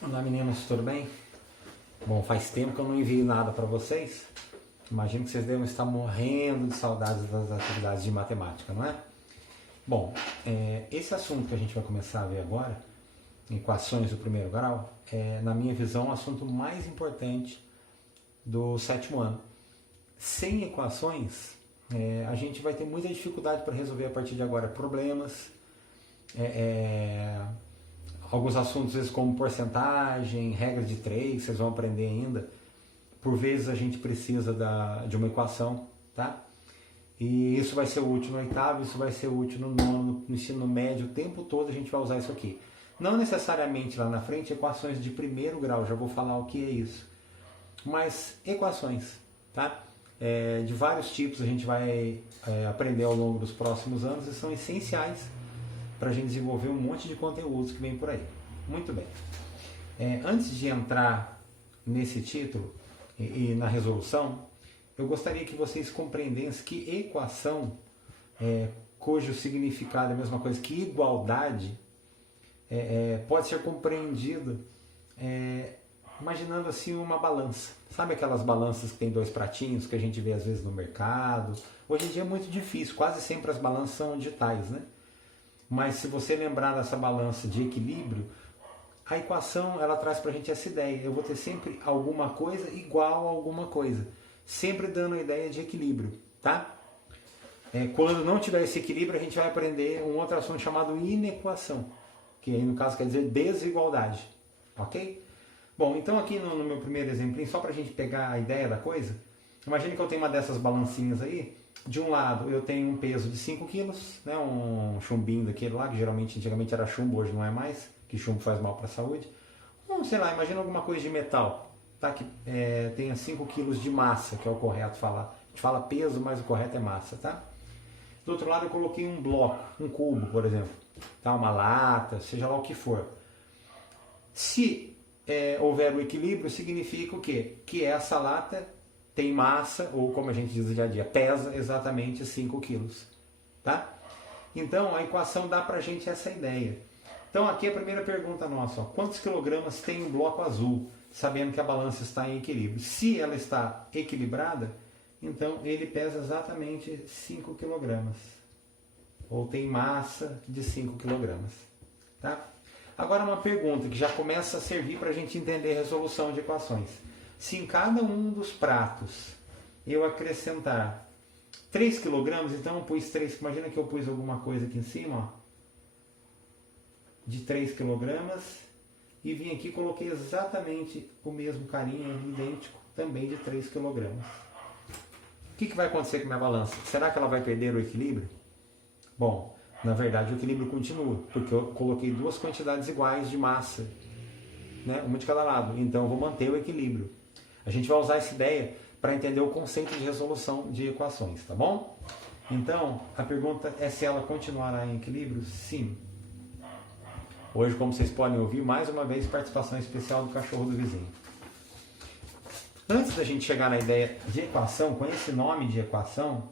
Olá meninos, tudo bem? Bom, faz tempo que eu não envio nada para vocês. Imagino que vocês devem estar morrendo de saudades das atividades de matemática, não é? Bom, esse assunto que a gente vai começar a ver agora, equações do primeiro grau, é, na minha visão, o assunto mais importante do sétimo ano. Sem equações, a gente vai ter muita dificuldade para resolver a partir de agora problemas, alguns assuntos, às vezes, como porcentagem, regras de três, vocês vão aprender ainda. Por vezes a gente precisa de uma equação, tá? E isso vai ser útil no oitavo, isso vai ser útil no nono, no ensino médio, o tempo todo a gente vai usar isso aqui. Não necessariamente lá na frente equações de primeiro grau, já vou falar o que é isso. Mas equações, tá? De vários tipos a gente vai aprender ao longo dos próximos anos e são essenciais para a gente desenvolver um monte de conteúdos que vem por aí. Muito bem. Antes de entrar nesse título e na resolução, eu gostaria que vocês compreendessem que equação, cujo significado é a mesma coisa que igualdade, pode ser compreendido imaginando assim uma balança. Sabe aquelas balanças que tem dois pratinhos que a gente vê às vezes no mercado? Hoje em dia é muito difícil, quase sempre as balanças são digitais, né? Mas se você lembrar dessa balança de equilíbrio, a equação ela traz para a gente essa ideia. Eu vou ter sempre alguma coisa igual a alguma coisa. Sempre dando a ideia de equilíbrio, tá? Quando não tiver esse equilíbrio, a gente vai aprender um outro assunto chamado inequação, que aí no caso quer dizer desigualdade, ok? Bom, então aqui no meu primeiro exemplo, só para a gente pegar a ideia da coisa, imagine que eu tenho uma dessas balancinhas aí. De um lado eu tenho um peso de 5 quilos, né, um chumbinho daquele lá, que geralmente antigamente era chumbo, hoje não é mais, que chumbo faz mal para a saúde. Sei lá, imagina alguma coisa de metal, tá, que tenha 5 quilos de massa, que é o correto falar. A gente fala peso, mas o correto é massa, tá? Do outro lado eu coloquei um bloco, um cubo, por exemplo, tá, uma lata, seja lá o que for. Se houver o equilíbrio, significa o quê? Que essa lata tem massa, ou como a gente diz no dia a dia, pesa exatamente 5 quilos. Tá? Então a equação dá pra gente essa ideia. Então aqui a primeira pergunta nossa, ó, quantos quilogramas tem um bloco azul, sabendo que a balança está em equilíbrio? Se ela está equilibrada, então ele pesa exatamente 5 quilogramas. Ou tem massa de 5 quilogramas. Tá? Agora uma pergunta que já começa a servir para a gente entender a resolução de equações. Se em cada um dos pratos eu acrescentar 3 kg, então eu pus 3, imagina que eu pus alguma coisa aqui em cima, ó, de 3 kg, e vim aqui e coloquei exatamente o mesmo carinho, idêntico, também de 3 kg. O que vai acontecer com a minha balança? Será que ela vai perder o equilíbrio? Bom, na verdade o equilíbrio continua, porque eu coloquei duas quantidades iguais de massa, né, uma de cada lado, então eu vou manter o equilíbrio. A gente vai usar essa ideia para entender o conceito de resolução de equações, tá bom? Então, a pergunta é se ela continuará em equilíbrio? Sim. Hoje, como vocês podem ouvir, mais uma vez, participação especial do cachorro do vizinho. Antes da gente chegar na ideia de equação, com esse nome de equação,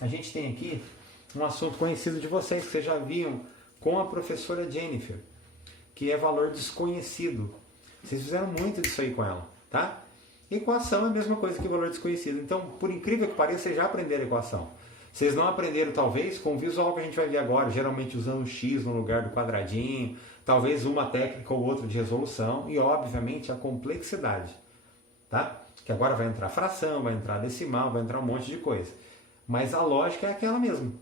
a gente tem aqui um assunto conhecido de vocês, que vocês já viam com a professora Jennifer, que é valor desconhecido. Vocês fizeram muito disso aí com ela, tá? Equação é a mesma coisa que valor desconhecido. Então, por incrível que pareça, vocês já aprenderam equação. Vocês não aprenderam, talvez, com o visual que a gente vai ver agora, geralmente usando o X no lugar do quadradinho, talvez uma técnica ou outra de resolução e, obviamente, a complexidade. Tá? Que agora vai entrar fração, vai entrar decimal, vai entrar um monte de coisa. Mas a lógica é aquela mesma.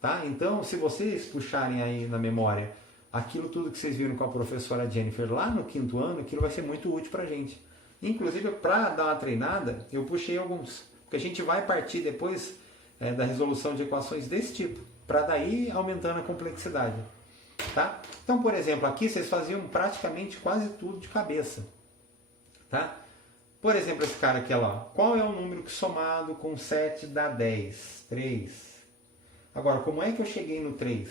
Tá? Então, se vocês puxarem aí na memória aquilo tudo que vocês viram com a professora Jennifer lá no quinto ano, aquilo vai ser muito útil pra gente. Inclusive, para dar uma treinada, eu puxei alguns. Porque a gente vai partir depois da resolução de equações desse tipo, para daí aumentando a complexidade. Tá? Então, por exemplo, aqui vocês faziam praticamente quase tudo de cabeça. Tá? Por exemplo, esse cara aqui, ó, qual é o número que somado com 7 dá 10? 3. Agora, como é que eu cheguei no 3?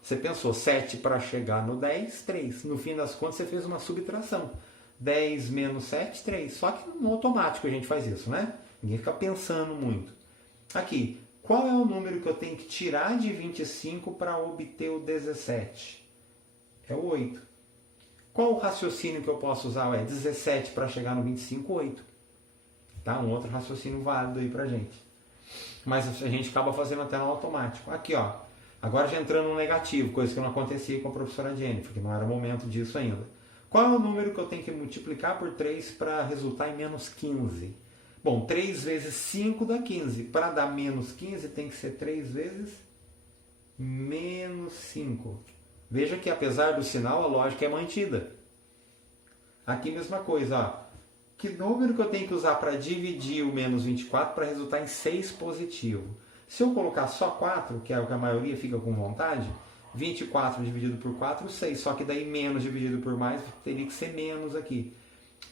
Você pensou 7 para chegar no 10, 3. No fim das contas, você fez uma subtração. 10 menos 7, 3. Só que no automático a gente faz isso, né? Ninguém fica pensando muito. Aqui, qual é o número que eu tenho que tirar de 25 para obter o 17? É o 8. Qual o raciocínio que eu posso usar? É 17 para chegar no 25,8. Tá? Um outro raciocínio válido aí pra gente. Mas a gente acaba fazendo até no automático. Aqui, ó. Agora já entrando no negativo, coisa que não acontecia com a professora Jennifer, que não era momento disso ainda. Qual é o número que eu tenho que multiplicar por 3 para resultar em menos 15? Bom, 3 vezes 5 dá 15. Para dar menos 15 tem que ser 3 vezes menos 5. Veja que apesar do sinal, a lógica é mantida. Aqui mesma coisa, ó. Que número que eu tenho que usar para dividir o menos 24 para resultar em 6 positivo? Se eu colocar só 4, que é o que a maioria fica com vontade, 24 dividido por 4, 6. Só que daí menos dividido por mais teria que ser menos aqui.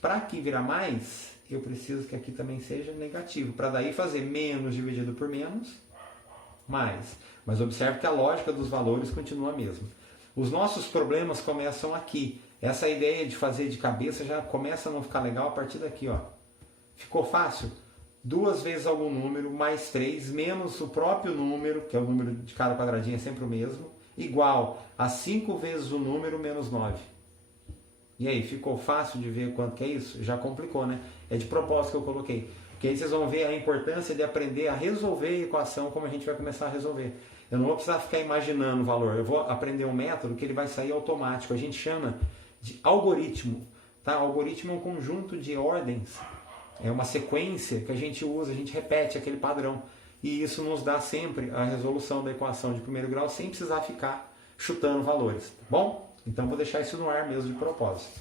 Para aqui virar mais, eu preciso que aqui também seja negativo. Para daí fazer menos dividido por menos, mais. Mas observe que a lógica dos valores continua a mesma. Os nossos problemas começam aqui. Essa ideia de fazer de cabeça já começa a não ficar legal a partir daqui, ó. Ficou fácil? 2 vezes algum número, mais 3, menos o próprio número, que é o número de cada quadradinho, é sempre o mesmo, igual a 5 vezes o número menos 9. E aí, ficou fácil de ver quanto que é isso? Já complicou, né? É de propósito que eu coloquei. Porque aí vocês vão ver a importância de aprender a resolver a equação como a gente vai começar a resolver. Eu não vou precisar ficar imaginando o valor. Eu vou aprender um método que ele vai sair automático. A gente chama de algoritmo. Tá? Algoritmo é um conjunto de ordens. É uma sequência que a gente usa, a gente repete aquele padrão. E isso nos dá sempre a resolução da equação de primeiro grau sem precisar ficar chutando valores. Tá bom? Então vou deixar isso no ar mesmo de propósito.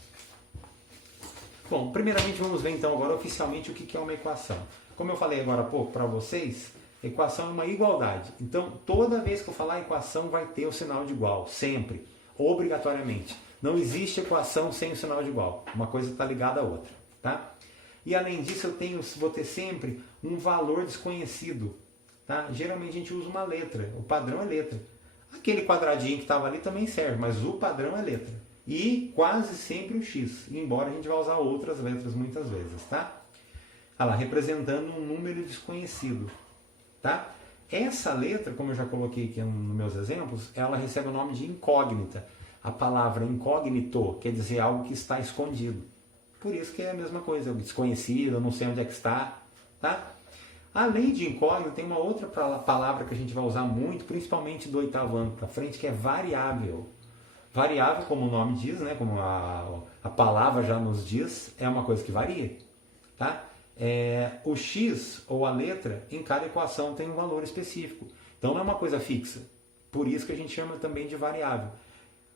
Bom, primeiramente vamos ver então agora oficialmente o que é uma equação. Como eu falei agora há pouco para vocês, equação é uma igualdade. Então toda vez que eu falar equação vai ter o sinal de igual, sempre, obrigatoriamente. Não existe equação sem o sinal de igual. Uma coisa está ligada à outra. Tá? E além disso vou ter sempre um valor desconhecido. Tá? Geralmente a gente usa uma letra, o padrão é letra. Aquele quadradinho que estava ali também serve, mas o padrão é letra. E quase sempre o X, embora a gente vá usar outras letras muitas vezes, tá? Olha lá, representando um número desconhecido, tá? Essa letra, como eu já coloquei aqui nos meus exemplos, ela recebe o nome de incógnita. A palavra incógnito quer dizer algo que está escondido. Por isso que é a mesma coisa, desconhecido, eu não sei onde é que está, tá? Além de incógnito, tem uma outra palavra que a gente vai usar muito, principalmente do 8º ano para frente, que é variável. Variável, como o nome diz, né, como a palavra já nos diz, é uma coisa que varia. Tá? O x, ou a letra, em cada equação tem um valor específico. Então não é uma coisa fixa. Por isso que a gente chama também de variável.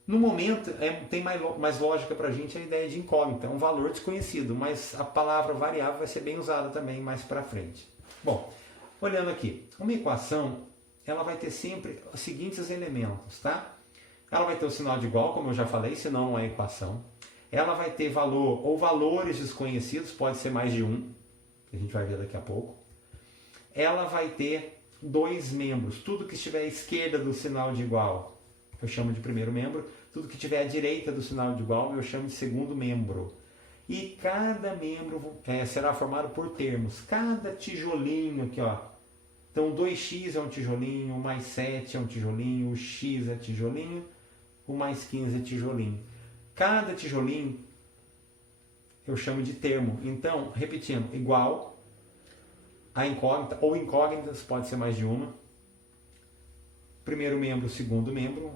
No momento, tem mais lógica para a gente a ideia de incógnita, é um valor desconhecido, mas a palavra variável vai ser bem usada também mais para frente. Bom, olhando aqui, uma equação, ela vai ter sempre os seguintes elementos, tá? Ela vai ter o sinal de igual, como eu já falei, senão não é equação. Ela vai ter valor ou valores desconhecidos, pode ser mais de um, que a gente vai ver daqui a pouco. Ela vai ter 2 membros, tudo que estiver à esquerda do sinal de igual, eu chamo de primeiro membro, tudo que estiver à direita do sinal de igual, eu chamo de segundo membro. E cada membro será formado por termos. Cada tijolinho aqui, ó. Então, 2x é um tijolinho, o mais 7 é um tijolinho, o x é tijolinho, o mais 15 é tijolinho. Cada tijolinho eu chamo de termo. Então, repetindo, igual a incógnita, ou incógnitas, pode ser mais de uma. Primeiro membro, segundo membro,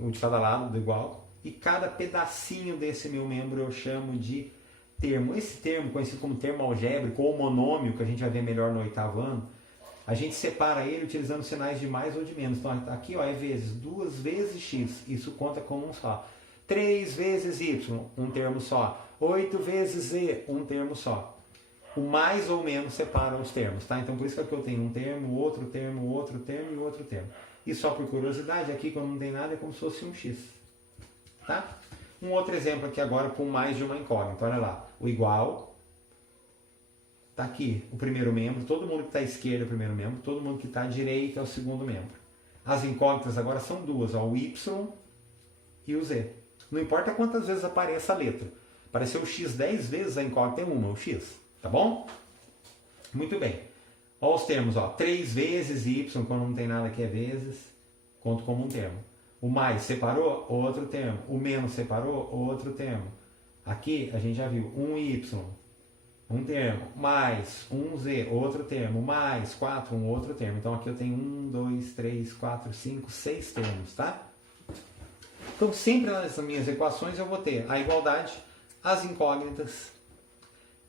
um de cada lado do igual. E cada pedacinho desse meu membro eu chamo de termo. Esse termo, conhecido como termo algébrico ou monômio, que a gente vai ver melhor no 8º ano, a gente separa ele utilizando sinais de mais ou de menos. Então aqui ó, é vezes, 2 vezes x, isso conta como um só. 3 vezes y, um termo só. 8 vezes z, um termo só. O mais ou menos separam os termos, tá? Então por isso que aqui eu tenho um termo, outro termo, outro termo e outro termo. E só por curiosidade, aqui quando não tem nada é como se fosse um x. Tá? Um outro exemplo aqui agora com mais de uma incógnita. Olha lá, o igual. Está aqui o primeiro membro, todo mundo que está à esquerda é o primeiro membro, todo mundo que está à direita é o segundo membro. As incógnitas agora são 2, ó, o y e o z. Não importa quantas vezes apareça a letra. Apareceu o x 10 vezes, a incógnita é uma, o x. Tá bom? Muito bem. Olha os termos, ó, 3 vezes y, quando não tem nada que é vezes, conto como um termo. O mais separou? Outro termo. O menos separou? Outro termo. Aqui a gente já viu 1y, um termo, mais 1z, outro termo, mais 4, um outro termo. Então aqui eu tenho 1, 2, 3, 4, 5, 6 termos, tá? Então sempre nas minhas equações eu vou ter a igualdade, as incógnitas,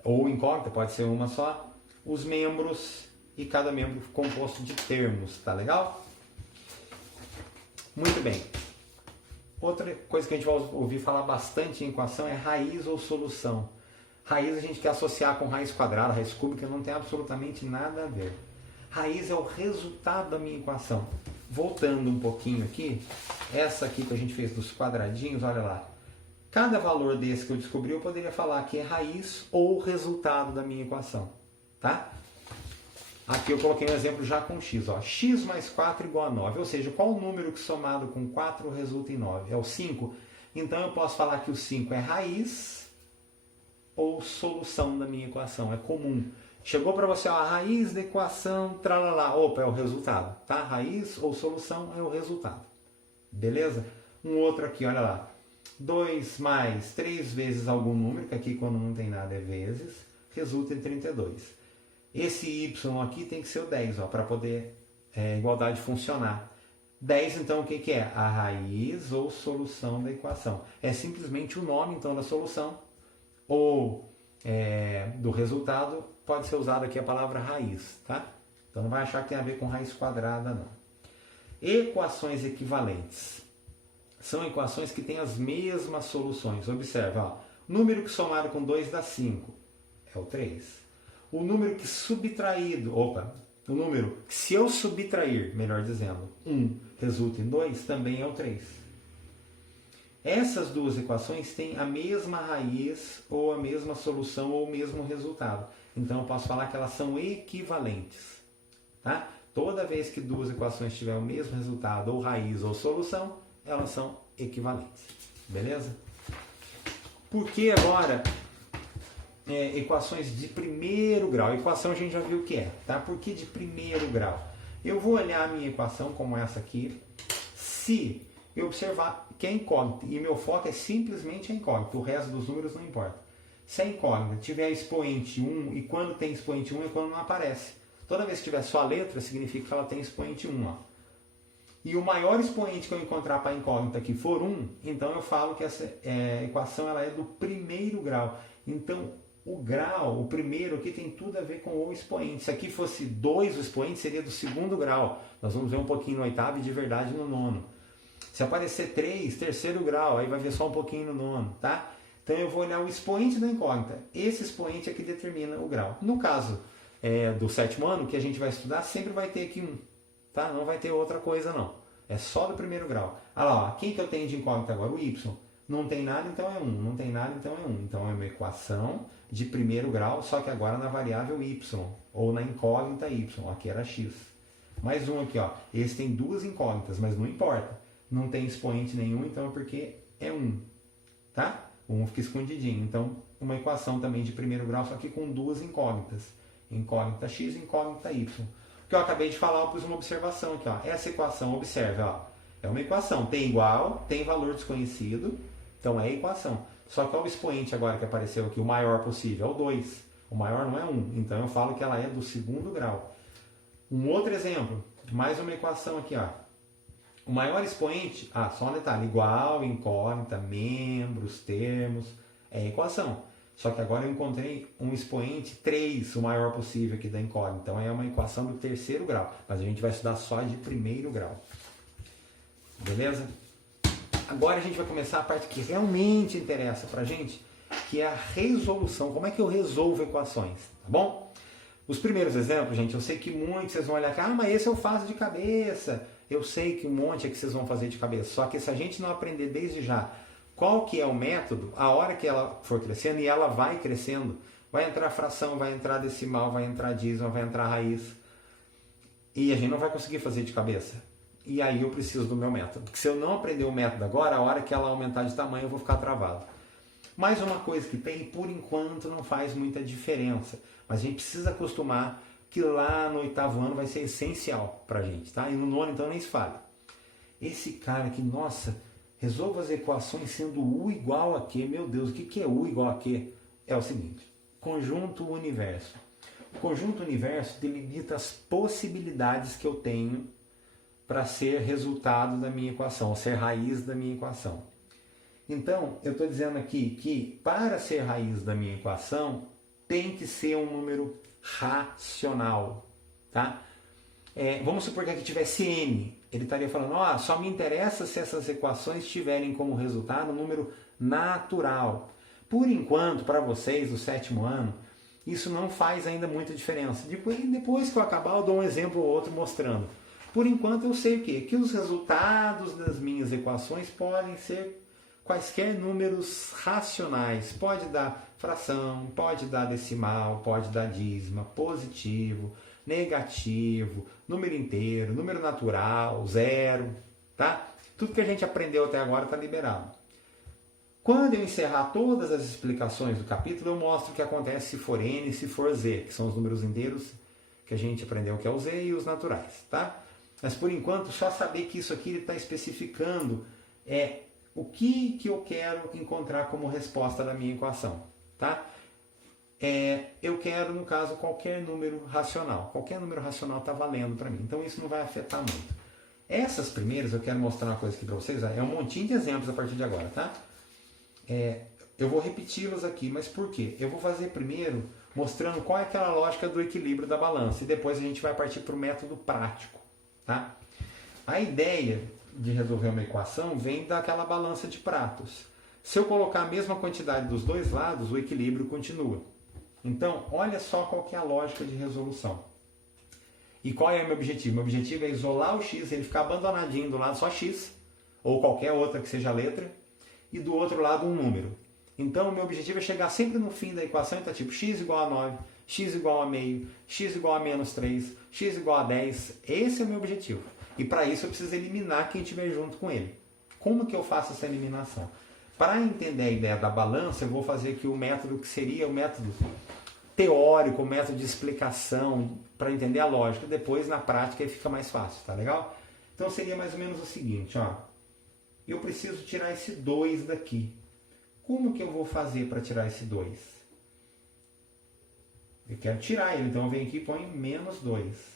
ou incógnita, pode ser uma só, os membros e cada membro composto de termos, tá legal? Muito bem. Outra coisa que a gente vai ouvir falar bastante em equação é raiz ou solução. Raiz a gente quer associar com raiz quadrada, raiz cúbica, não tem absolutamente nada a ver. Raiz é o resultado da minha equação. Voltando um pouquinho aqui, essa aqui que a gente fez dos quadradinhos, olha lá. Cada valor desse que eu descobri, eu poderia falar que é raiz ou resultado da minha equação, tá? Aqui eu coloquei um exemplo já com x, ó. X mais 4 igual a 9, ou seja, qual o número que somado com 4 resulta em 9? É o 5? Então eu posso falar que o 5 é raiz ou solução da minha equação, é comum. Chegou para você, ó, a raiz da equação, tralalá, opa, é o resultado, tá? Raiz ou solução é o resultado, beleza? Um outro aqui, olha lá, 2 mais 3 vezes algum número, que aqui quando não tem nada é vezes, resulta em 32. Esse y aqui tem que ser o 10, para poder a igualdade funcionar. 10, então, o que é? A raiz ou solução da equação. É simplesmente o nome, então, da solução ou do resultado. Pode ser usado aqui a palavra raiz, tá? Então, não vai achar que tem a ver com raiz quadrada, não. Equações equivalentes. São equações que têm as mesmas soluções. Observe, ó, número que somado com 2 dá 5, é o 3. O número que subtraído, o número que se eu subtrair, melhor dizendo, 1 resulta em 2, também é o 3. Essas duas equações têm a mesma raiz, ou a mesma solução, ou o mesmo resultado. Então eu posso falar que elas são equivalentes. Tá? Toda vez que duas equações tiverem o mesmo resultado, ou raiz ou solução, elas são equivalentes. Beleza? Por que agora equações de primeiro grau? Equação a gente já viu o que é, tá? Por que de primeiro grau? Eu vou olhar a minha equação como essa aqui, se eu observar que é incógnita, e meu foco é simplesmente a incógnita, o resto dos números não importa. Se a incógnita tiver expoente 1, e quando tem expoente 1 é quando não aparece. Toda vez que tiver só a letra, significa que ela tem expoente 1, ó. E o maior expoente que eu encontrar para a incógnita aqui for 1, então eu falo que essa equação ela é do primeiro grau. Então, o grau, o primeiro aqui tem tudo a ver com o expoente. Se aqui fosse 2 o expoente, seria do segundo grau. Nós vamos ver um pouquinho no oitavo e de verdade no nono. Se aparecer 3, terceiro grau, aí vai ver só um pouquinho no nono, tá? Então eu vou olhar o expoente da incógnita. Esse expoente é que determina o grau. No caso do sétimo ano, que a gente vai estudar, sempre vai ter aqui 1. Tá? Não vai ter outra coisa, não. É só do primeiro grau. Olha lá, ó, quem que eu tenho de incógnita agora? O y. Não tem nada, então é 1. Não tem nada, então é 1. Então é uma equação de primeiro grau, só que agora na variável y, ou na incógnita y. Aqui era x. Mais um aqui, ó. Esse tem duas incógnitas, mas não importa. Não tem expoente nenhum, então é porque é 1. Tá? O 1 fica escondidinho. Então, uma equação também de primeiro grau, só que com duas incógnitas. Incógnita x e incógnita y. O que eu acabei de falar, eu pus uma observação aqui, ó. Essa equação, observe, ó. É uma equação. Tem igual, tem valor desconhecido. Então é equação. Só que olha o expoente agora que apareceu aqui, o maior possível, é o 2. O maior não é 1. Então eu falo que ela é do segundo grau. Um outro exemplo, mais uma equação aqui, ó. O maior expoente, só um detalhe, igual, incógnita, membros, termos, é equação. Só que agora eu encontrei um expoente 3, o maior possível aqui da incógnita. Então é uma equação do terceiro grau. Mas a gente vai estudar só de primeiro grau. Beleza? Agora a gente vai começar a parte que realmente interessa pra gente, que é a resolução. Como é que eu resolvo equações? Tá bom? Os primeiros exemplos, gente, eu sei que muitos vocês vão olhar aqui, mas esse eu faço de cabeça. Eu sei que um monte é que vocês vão fazer de cabeça. Só que se a gente não aprender desde já qual que é o método, a hora que ela for crescendo, e ela vai crescendo, vai entrar fração, vai entrar decimal, vai entrar dízimo, vai entrar raiz. E a gente não vai conseguir fazer de cabeça. E aí eu preciso do meu método. Porque se eu não aprender o método agora, a hora que ela aumentar de tamanho, eu vou ficar travado. Mais uma coisa que tem, por enquanto, não faz muita diferença. Mas a gente precisa acostumar que lá no oitavo ano vai ser essencial pra gente, tá? E no nono, então, nem se fala. esse cara aqui, nossa, resolva as equações sendo U igual a Q. Meu Deus, o que é U igual a Q? É o seguinte, conjunto universo. O conjunto universo delimita as possibilidades que eu tenho para ser resultado da minha equação, ou ser raiz da minha equação. Então, eu estou dizendo aqui que para ser raiz da minha equação, tem que ser um número racional, tá? Vamos supor que aqui tivesse n. Ele estaria falando, só me interessa se essas equações tiverem como resultado um número natural. Por enquanto, para vocês do 7º ano, isso não faz ainda muita diferença. Depois que eu acabar, eu dou um exemplo ou outro mostrando. Por enquanto, eu sei o quê? Que os resultados das minhas equações podem ser quaisquer números racionais. Pode dar fração, pode dar decimal, pode dar dízima, positivo, negativo, número inteiro, número natural, zero, tá? Tudo que a gente aprendeu até agora está liberado. Quando eu encerrar todas as explicações do capítulo, eu mostro o que acontece se for n e se for z, que são os números inteiros que a gente aprendeu que é o z e os naturais, tá? Mas por enquanto, só saber que isso aqui está especificando o que eu quero encontrar como resposta da minha equação, tá? Eu quero, no caso, qualquer número racional. Qualquer número racional está valendo para mim. Então isso não vai afetar muito. Essas primeiras, eu quero mostrar uma coisa aqui para vocês. É um montinho de exemplos a partir de agora, tá? Eu vou repeti-los aqui, mas por quê? Eu vou fazer primeiro mostrando qual é aquela lógica do equilíbrio da balança. E depois a gente vai partir para o método prático, tá? A ideia de resolver uma equação vem daquela balança de pratos. Se eu colocar a mesma quantidade dos dois lados, o equilíbrio continua. Então, olha só qual que é a lógica de resolução. E qual é o meu objetivo? Meu objetivo é isolar o x, ele ficar abandonadinho do lado só x, ou qualquer outra que seja letra, e do outro lado um número. Então, o meu objetivo é chegar sempre no fim da equação, então tipo x igual a 9, x igual a meio, x igual a menos 3, x igual a 10. Esse é o meu objetivo. E para isso eu preciso eliminar quem estiver junto com ele. Como que eu faço essa eliminação? Para entender a ideia da balança, eu vou fazer aqui o método que seria o método teórico, o método de explicação, para entender a lógica. Depois, na prática, aí fica mais fácil, tá legal? Então seria mais ou menos o seguinte, eu preciso tirar esse 2 daqui. Como que eu vou fazer para tirar esse 2? Eu quero tirar ele, então eu venho aqui e ponho menos 2.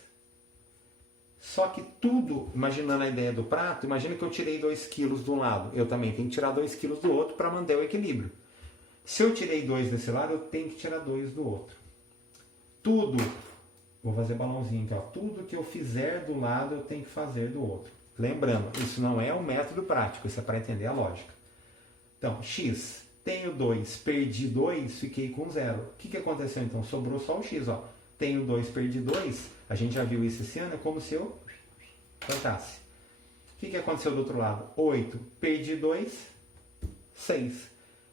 Só que tudo, imaginando a ideia do prato, imagina que eu tirei 2 quilos de um lado. Eu também tenho que tirar 2 quilos do outro para manter o equilíbrio. Se eu tirei 2 desse lado, eu tenho que tirar 2 do outro. Tudo, vou fazer balãozinho aqui, tudo que eu fizer do lado, eu tenho que fazer do outro. Lembrando, isso não é um método prático, isso é para entender a lógica. Então, x, tenho 2, perdi 2, fiquei com 0. O que aconteceu então? Sobrou só o x, Tenho 2, perdi 2, a gente já viu isso esse ano, é como se eu cortasse. O que aconteceu do outro lado? 8, perdi 2, 6.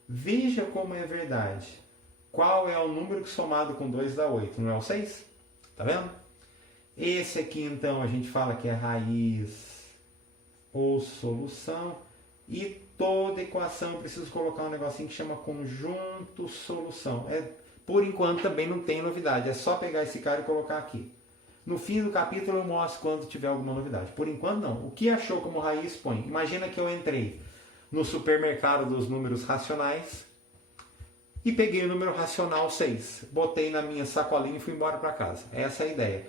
Veja como é verdade. Qual é o número que somado com 2 dá 8? Não é o 6? Tá vendo? Esse aqui então a gente fala que é raiz ou solução. E toda equação eu preciso colocar um negocinho que chama conjunto solução. Por enquanto também não tem novidade. É só pegar esse cara e colocar aqui. No fim do capítulo eu mostro quando tiver alguma novidade. Por enquanto não. O que achou como raiz, põe. Imagina que eu entrei no supermercado dos números racionais e peguei o número racional 6. Botei na minha sacolinha e fui embora para casa. Essa é a ideia.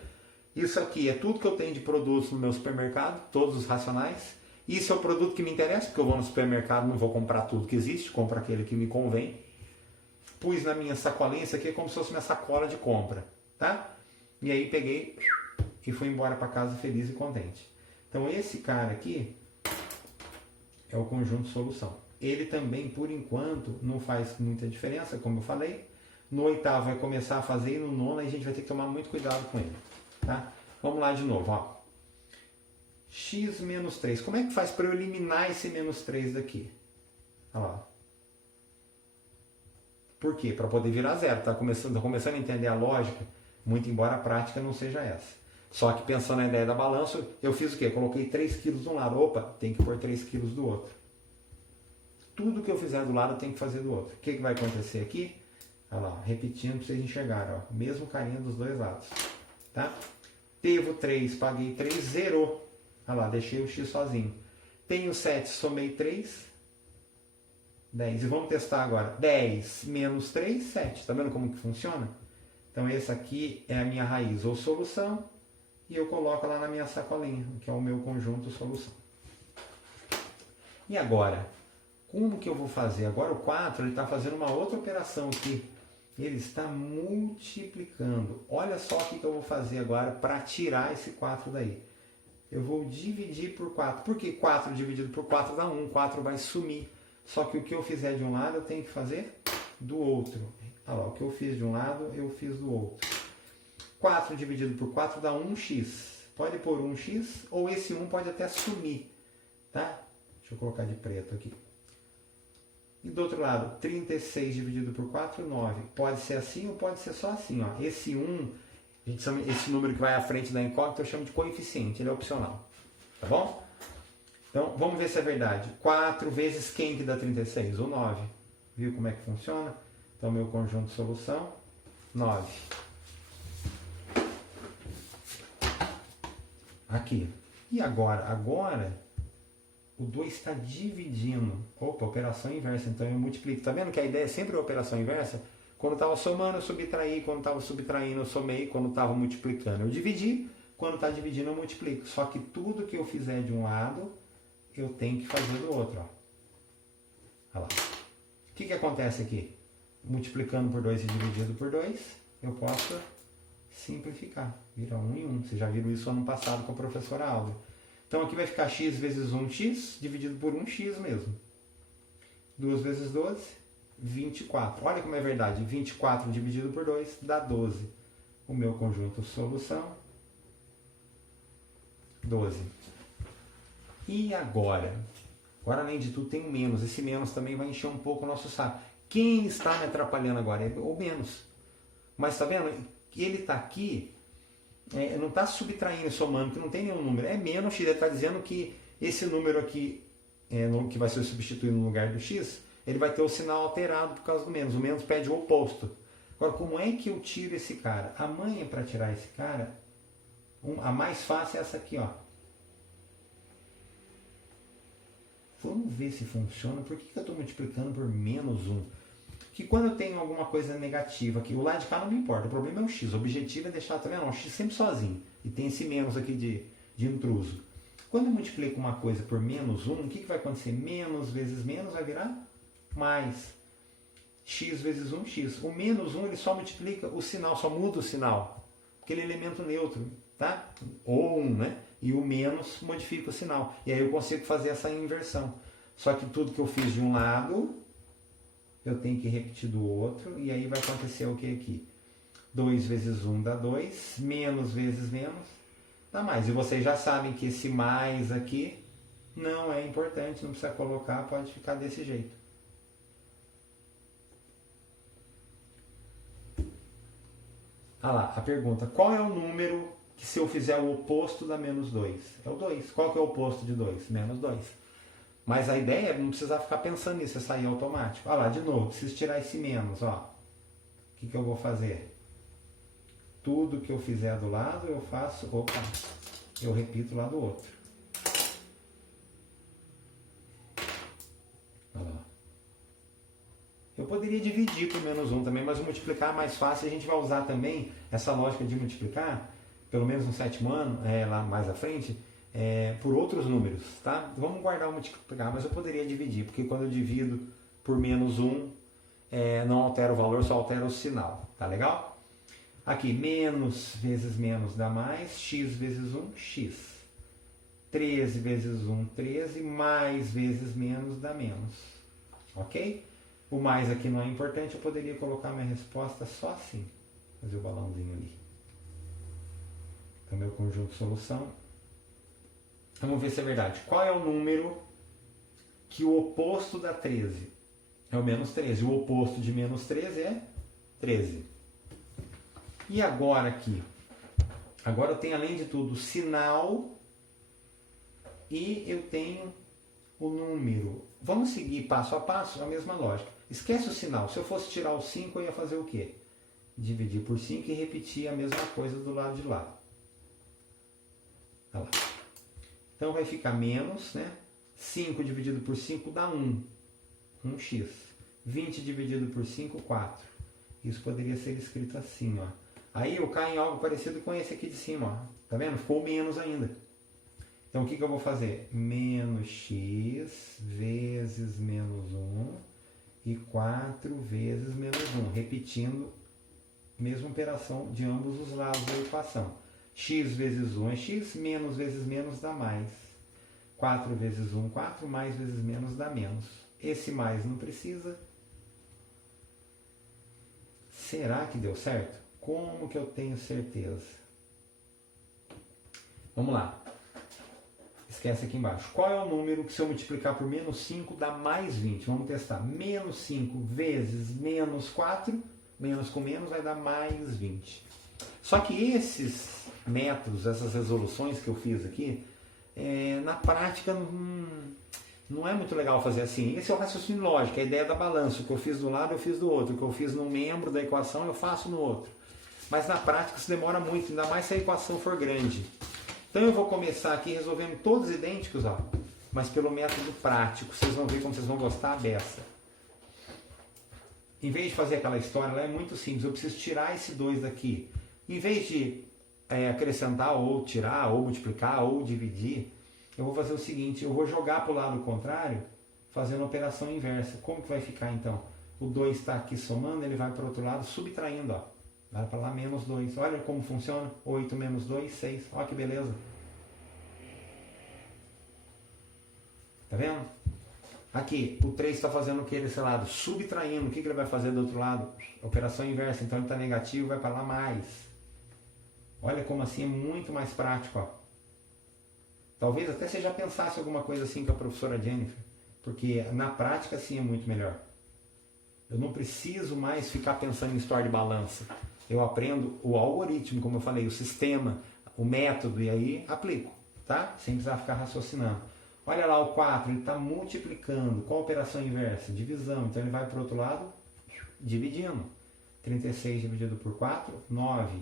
Isso aqui é tudo que eu tenho de produtos no meu supermercado, todos os racionais. Isso é o produto que me interessa, porque eu vou no supermercado, não vou comprar tudo que existe, compro aquele que me convém. Pus na minha sacolinha, isso aqui é como se fosse minha sacola de compra, tá? E aí peguei e fui embora para casa feliz e contente. Então esse cara aqui é o conjunto solução. Ele também, por enquanto, não faz muita diferença, como eu falei. No 8º vai começar a fazer e no 9º a gente vai ter que tomar muito cuidado com ele, tá? Vamos lá de novo, x menos 3. Como é que faz para eu eliminar esse menos 3 daqui? Olha lá. Por quê? Para poder virar zero. Tô começando a entender a lógica, muito embora a prática não seja essa. Só que pensando na ideia da balança, eu fiz o quê? Coloquei 3 quilos de um lado. Opa, tem que pôr 3 quilos do outro. Tudo que eu fizer do lado eu tenho que fazer do outro. O que vai acontecer aqui? Olha lá, repetindo para vocês enxergarem. Mesmo carinha dos dois lados. Tá? Devo 3, paguei 3, zerou. Olha lá, deixei o x sozinho. Tenho 7, somei 3, 10. E vamos testar agora. 10 menos 3, 7. Está vendo como que funciona? Então esse aqui é a minha raiz ou solução. E eu coloco lá na minha sacolinha, que é o meu conjunto solução. E agora? Como que eu vou fazer? Agora o 4 ele está fazendo uma outra operação aqui. Ele está multiplicando. Olha só o que eu vou fazer agora para tirar esse 4 daí. Eu vou dividir por 4. Por que 4 dividido por 4 dá 1? 4 vai sumir. Só que o que eu fizer de um lado, eu tenho que fazer do outro. Olha lá, o que eu fiz de um lado, eu fiz do outro. 4 dividido por 4 dá 1x. Pode pôr 1x, ou esse 1 pode até sumir. Tá? Deixa eu colocar de preto aqui. E do outro lado, 36 dividido por 4, 9. Pode ser assim ou pode ser só assim. Ó. Esse 1, a gente chama, esse número que vai à frente da incógnita, eu chamo de coeficiente, ele é opcional. Tá bom? Então, vamos ver se é verdade. 4 vezes quem que dá 36? O 9. Viu como é que funciona? Então, meu conjunto de solução, 9. Aqui. E agora? Agora, o 2 está dividindo. Opa, operação inversa. Então, eu multiplico. Tá vendo que a ideia é sempre a operação inversa? Quando estava somando, eu subtraí. Quando estava subtraindo, eu somei. Quando estava multiplicando, eu dividi. Quando está dividindo, eu multiplico. Só que tudo que eu fizer de um lado, eu tenho que fazer do outro. Ó. Olha lá. O que acontece aqui? Multiplicando por 2 e dividido por 2, eu posso simplificar. Vira 1 em 1. Vocês já viram isso ano passado com a professora Alva. Então aqui vai ficar x vezes 1x, dividido por 1x mesmo. 2 vezes 12, 24. Olha como é verdade. 24 dividido por 2 dá 12. O meu conjunto solução, 12. E agora? Agora, além de tudo, tem um menos. Esse menos também vai encher um pouco o nosso saco. Quem está me atrapalhando agora é o menos. Mas está vendo? Ele está aqui, não está subtraindo e somando, que não tem nenhum número. É menos x. Ele está dizendo que esse número aqui, que vai ser substituído no lugar do x, ele vai ter o sinal alterado por causa do menos. O menos pede o oposto. Agora, como é que eu tiro esse cara? A manha para tirar esse cara, a mais fácil é essa aqui, ó. Vamos ver se funciona. Por que eu estou multiplicando por menos 1? Que quando eu tenho alguma coisa negativa aqui, o lado de cá não me importa, o problema é o x. O objetivo é deixar, tá vendo? O x sempre sozinho. E tem esse menos aqui de intruso. Quando eu multiplico uma coisa por menos 1, o que vai acontecer? Menos vezes menos vai virar mais. X vezes 1, x. O menos 1 ele só multiplica o sinal, só muda o sinal. Porque ele é elemento neutro, tá? Ou 1, né? E o menos modifica o sinal. E aí eu consigo fazer essa inversão. Só que tudo que eu fiz de um lado, eu tenho que repetir do outro. E aí vai acontecer o que aqui? 2 vezes 1 dá 2. Menos vezes menos dá mais. E vocês já sabem que esse mais aqui não é importante. Não precisa colocar, pode ficar desse jeito. Olha lá, a pergunta. Qual é o número que se eu fizer o oposto dá menos 2? É o 2. Qual que é o oposto de 2? Menos 2. Mas a ideia é não precisar ficar pensando nisso, é sair automático. Olha lá, de novo, preciso tirar esse menos. Ó. O que eu vou fazer? Tudo que eu fizer do lado, eu faço... Opa! Eu repito lá do outro. Olha lá. Eu poderia dividir por menos 1 também, mas o multiplicar é mais fácil. A gente vai usar também essa lógica de multiplicar, pelo menos no 7º ano, lá mais à frente, por outros números, tá? Vamos guardar o multiplicar, mas eu poderia dividir, porque quando eu divido por menos 1, não altera o valor, só altera o sinal, tá legal? Aqui, menos vezes menos dá mais, x vezes 1, x. 13 vezes 1, 13, mais vezes menos dá menos, ok? O mais aqui não é importante, eu poderia colocar minha resposta só assim. Fazer o balãozinho ali. Então, meu conjunto de solução. Vamos ver se é verdade. Qual é o número que o oposto dá 13? É o menos 13. O oposto de menos 13 é 13. E agora aqui? Agora eu tenho, além de tudo, o sinal e eu tenho o número. Vamos seguir passo a passo a mesma lógica. Esquece o sinal. Se eu fosse tirar o 5, eu ia fazer o quê? Dividir por 5 e repetir a mesma coisa do lado de lá. Olha lá. Então vai ficar menos, né? 5 dividido por 5 dá 1. 1x. 20 dividido por 5, 4. Isso poderia ser escrito assim, ó. Aí eu caio em algo parecido com esse aqui de cima, ó. Tá vendo? Ficou menos ainda. Então o que eu vou fazer? Menos x vezes menos 1 e 4 vezes menos 1. Repetindo a mesma operação de ambos os lados da equação. X vezes 1 é x, menos vezes menos dá mais. 4 vezes 1, 4, mais vezes menos dá menos. Esse mais não precisa. Será que deu certo? Como que eu tenho certeza? Vamos lá. Esquece aqui embaixo. Qual é o número que se eu multiplicar por menos 5 dá mais 20? Vamos testar. Menos 5 vezes menos 4, menos com menos vai dar mais 20. Só que esses métodos, essas resoluções que eu fiz aqui, na prática não é muito legal fazer assim. Esse é o raciocínio lógico, a ideia da balança. O que eu fiz do lado eu fiz do outro. O que eu fiz num membro da equação eu faço no outro. Mas na prática isso demora muito, ainda mais se a equação for grande. Então eu vou começar aqui resolvendo todos idênticos, ó, mas pelo método prático. Vocês vão ver como vocês vão gostar dessa. Em vez de fazer aquela história, ela é muito simples. Eu preciso tirar esse 2 daqui. Em vez de acrescentar, ou tirar, ou multiplicar, ou dividir, eu vou fazer o seguinte, eu vou jogar para o lado contrário, fazendo a operação inversa. Como que vai ficar então? O 2 está aqui somando, ele vai para o outro lado, subtraindo, ó. Vai para lá, menos 2. Olha como funciona. 8 menos 2, 6. Olha que beleza. Tá vendo? Aqui, o 3 está fazendo o que desse lado? Subtraindo. O que ele vai fazer do outro lado? Operação inversa. Então ele está negativo, vai para lá mais. Olha como assim é muito mais prático, ó. Talvez até você já pensasse alguma coisa assim com a professora Jennifer. Porque na prática assim é muito melhor. Eu não preciso mais ficar pensando em história de balança. Eu aprendo o algoritmo, como eu falei, o sistema, o método, e aí aplico, tá? Sem precisar ficar raciocinando. Olha lá o 4, ele está multiplicando. Qual a operação inversa? Divisão. Então ele vai para o outro lado, dividindo. 36 dividido por 4, 9.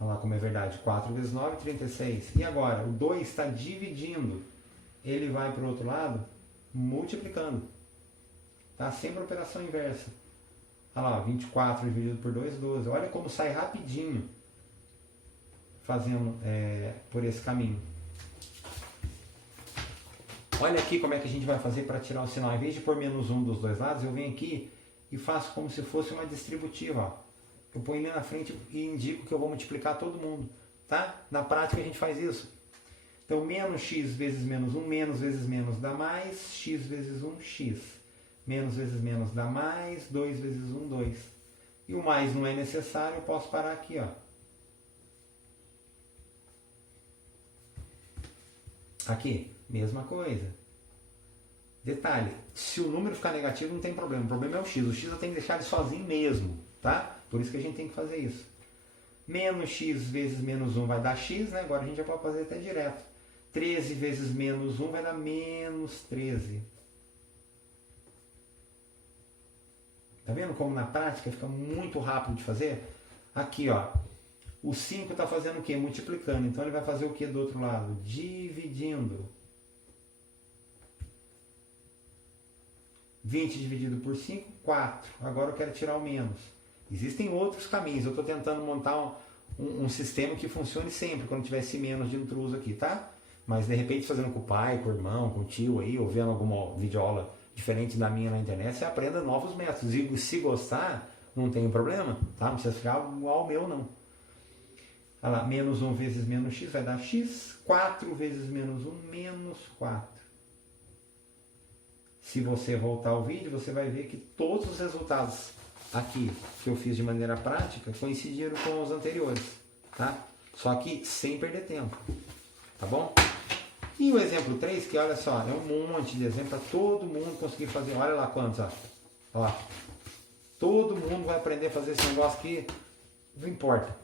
Olha lá como é verdade. 4 vezes 9, 36. E agora? O 2 está dividindo. Ele vai para o outro lado, multiplicando. Tá? Sempre a operação inversa. Olha lá, 24 dividido por 2, 12. Olha como sai rapidinho fazendo por esse caminho. Olha aqui como é que a gente vai fazer para tirar o sinal. Em vez de pôr menos 1 dos dois lados, eu venho aqui e faço como se fosse uma distributiva. Ó. Eu ponho ali na frente e indico que eu vou multiplicar todo mundo. Tá? Na prática a gente faz isso. Então, menos x vezes menos 1, menos vezes menos dá mais, x vezes 1, x. Menos vezes menos dá mais, 2 vezes 1, 2. E o mais não é necessário, eu posso parar aqui, ó. Aqui, mesma coisa. Detalhe, se o número ficar negativo não tem problema, o problema é o x. O x eu tenho que deixar ele sozinho mesmo, tá? Por isso que a gente tem que fazer isso. Menos x vezes menos 1 vai dar x, né? Agora a gente já pode fazer até direto. 13 vezes menos 1 vai dar menos 13. Tá vendo como na prática fica muito rápido de fazer? Aqui, ó. O 5 está fazendo o quê? Multiplicando. Então ele vai fazer o quê do outro lado? Dividindo. 20 dividido por 5, 4. Agora eu quero tirar o menos. Existem outros caminhos. Eu estou tentando montar um sistema que funcione sempre, quando tiver esse menos de intruso aqui, tá? Mas de repente fazendo com o pai, com o irmão, com o tio aí, ou vendo alguma videoaula diferente da minha na internet, você aprenda novos métodos. E se gostar, não tem problema, tá? Não precisa ficar igual ao meu, não. Olha lá, menos 1 vezes menos x vai dar x. 4 vezes menos 1, menos 4. Se você voltar ao vídeo, você vai ver que todos os resultados aqui que eu fiz de maneira prática coincidiram com os anteriores, tá? Só que sem perder tempo, tá bom? E o exemplo 3, que olha só, é um monte de exemplo para todo mundo conseguir fazer. Olha lá quantos, ó. Todo mundo vai aprender a fazer esse negócio aqui, não importa.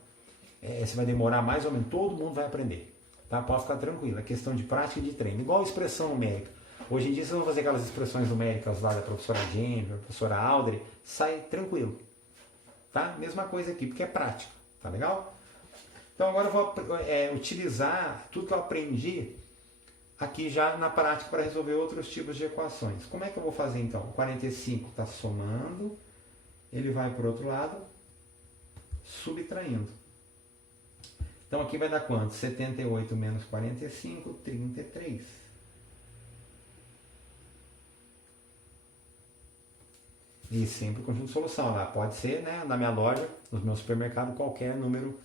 Se vai demorar mais ou menos, todo mundo vai aprender. Tá? Pode ficar tranquilo, é questão de prática e de treino. Igual expressão numérica. Hoje em dia vocês vão fazer aquelas expressões numéricas lá da professora Jennifer, da professora Audrey, sai tranquilo. Tá? Mesma coisa aqui, porque é prática. Tá legal? Então agora eu vou utilizar tudo que eu aprendi aqui já na prática para resolver outros tipos de equações. Como é que eu vou fazer então? O 45 está somando, ele vai para o outro lado, subtraindo. Então aqui vai dar quanto? 78 menos 45, 33. E sempre o conjunto de solução lá. Pode ser, né, na minha loja, no meu supermercado, qualquer número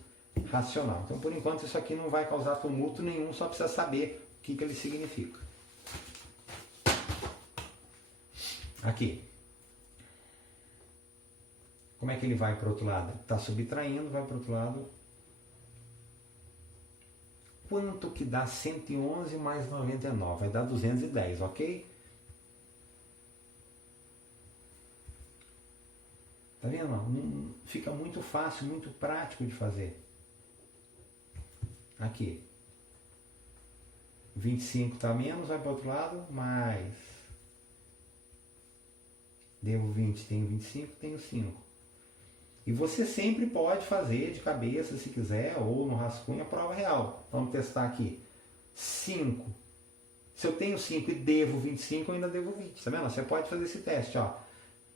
racional. Então, por enquanto, isso aqui não vai causar tumulto nenhum, só precisa saber o que ele significa. Aqui. Como é que ele vai para o outro lado? Está subtraindo, vai para o outro lado. Quanto que dá 111 mais 99? Vai dar 210, ok? Tá vendo? Não, fica muito fácil, muito prático de fazer. Aqui. 25 está menos, vai para o outro lado, mais. Devo 20, tenho 25, tenho 5. E você sempre pode fazer de cabeça, se quiser, ou no rascunho, a prova real. Vamos testar aqui. 5. Se eu tenho 5 e devo 25, eu ainda devo 20. Tá vendo? Você pode fazer esse teste. Ó.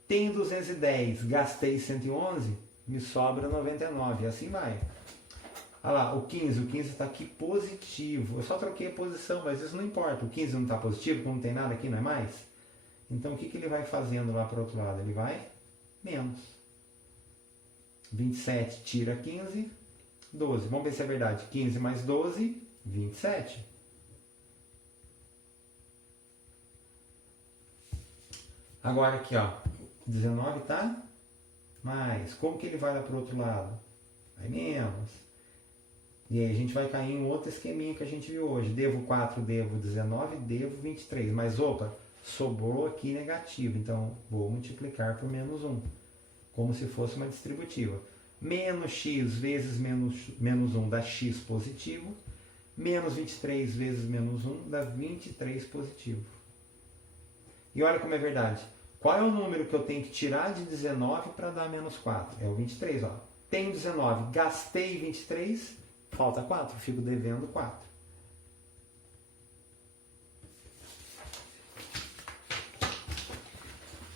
Tenho 210, gastei 111, me sobra 99. E assim vai. Olha lá, o 15 está aqui positivo. Eu só troquei a posição, mas isso não importa. O 15 não está positivo, como não tem nada aqui, não é mais? Então o que ele vai fazendo lá para o outro lado? Ele vai menos. 27 tira 15, 12. Vamos ver se é verdade. 15 mais 12, 27. Agora aqui, ó. 19 tá mais. Como que ele vai lá para o outro lado? Vai menos. E aí a gente vai cair em outro esqueminha que a gente viu hoje. Devo 4, devo 19, devo 23. Mas, opa, sobrou aqui negativo. Então, vou multiplicar por menos 1. Como se fosse uma distributiva. Menos x vezes menos 1 dá x positivo. Menos 23 vezes menos 1 dá 23 positivo. E olha como é verdade. Qual é o número que eu tenho que tirar de 19 para dar menos 4? É o 23, ó. Tenho 19, gastei 23, falta 4, fico devendo 4.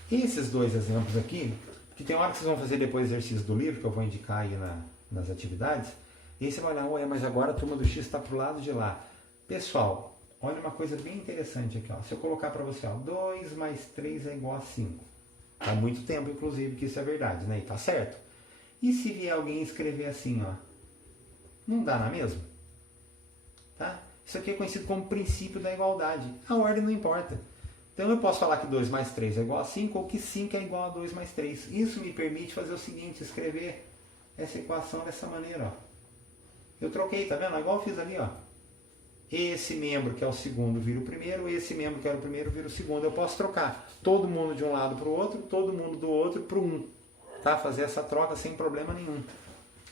Esses dois exemplos aqui, que tem hora que vocês vão fazer depois exercícios do livro, que eu vou indicar aí nas atividades, e aí você vai olhar, ué, mas agora a turma do X está para o lado de lá. Pessoal, olha uma coisa bem interessante aqui, ó. Se eu colocar para você, ó, 2 mais 3 é igual a 5. Há muito tempo, inclusive, que isso é verdade, né? E tá certo. E se vier alguém escrever assim, ó, não dá na mesma? Tá? Isso aqui é conhecido como princípio da igualdade. A ordem não importa. Então eu posso falar que 2 mais 3 é igual a 5 ou que 5 é igual a 2 mais 3. Isso me permite fazer o seguinte, escrever essa equação dessa maneira, ó. Eu troquei, tá vendo? Igual eu fiz ali, ó. Esse membro que é o segundo vira o primeiro, esse membro que era o primeiro vira o segundo. Eu posso trocar todo mundo de um lado para o outro, todo mundo do outro para o 1. Tá? Fazer essa troca sem problema nenhum.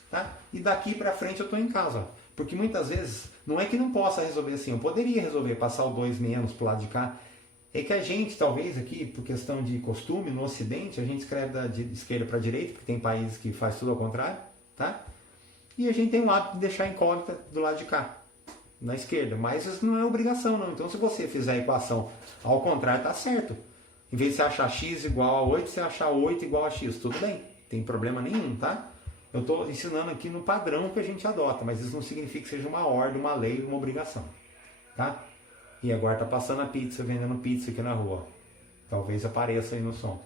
Tá? E daqui para frente eu estou em casa. Ó. Porque muitas vezes, não é que não possa resolver assim. Eu poderia resolver, passar o 2 menos para o lado de cá. É que a gente, talvez aqui, por questão de costume, no Ocidente, a gente escreve da esquerda para a direita, porque tem países que faz tudo ao contrário. Tá? E a gente tem o hábito de deixar a incógnita do lado de cá. Na esquerda, mas isso não é obrigação não. Então se você fizer a equação ao contrário, tá certo. Em vez de você achar x igual a 8, você achar 8 igual a x, tudo bem, não tem problema nenhum, tá? Eu estou ensinando aqui no padrão que a gente adota, mas isso não significa que seja uma ordem, uma lei, uma obrigação, tá? E agora tá passando a pizza, vendendo pizza aqui na rua. Talvez apareça aí no som.